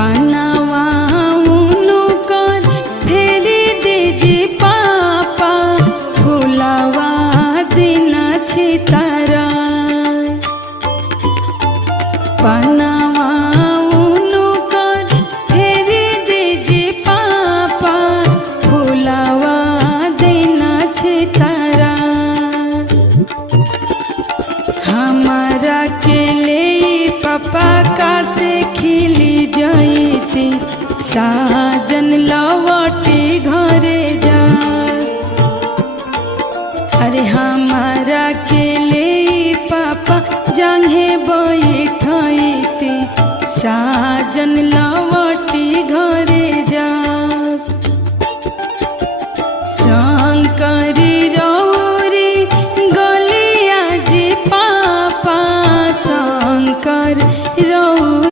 पनावा उनकर फेरी दीजी पापा फुलावा दिन छितारा पनावा उनकर फेरी दीजी पापा फुलावा दिन छितारा हमारा के ले पापा का से खिली जाइती साजन लवटी घरे जा अरे हमारा के ले पापा जांघे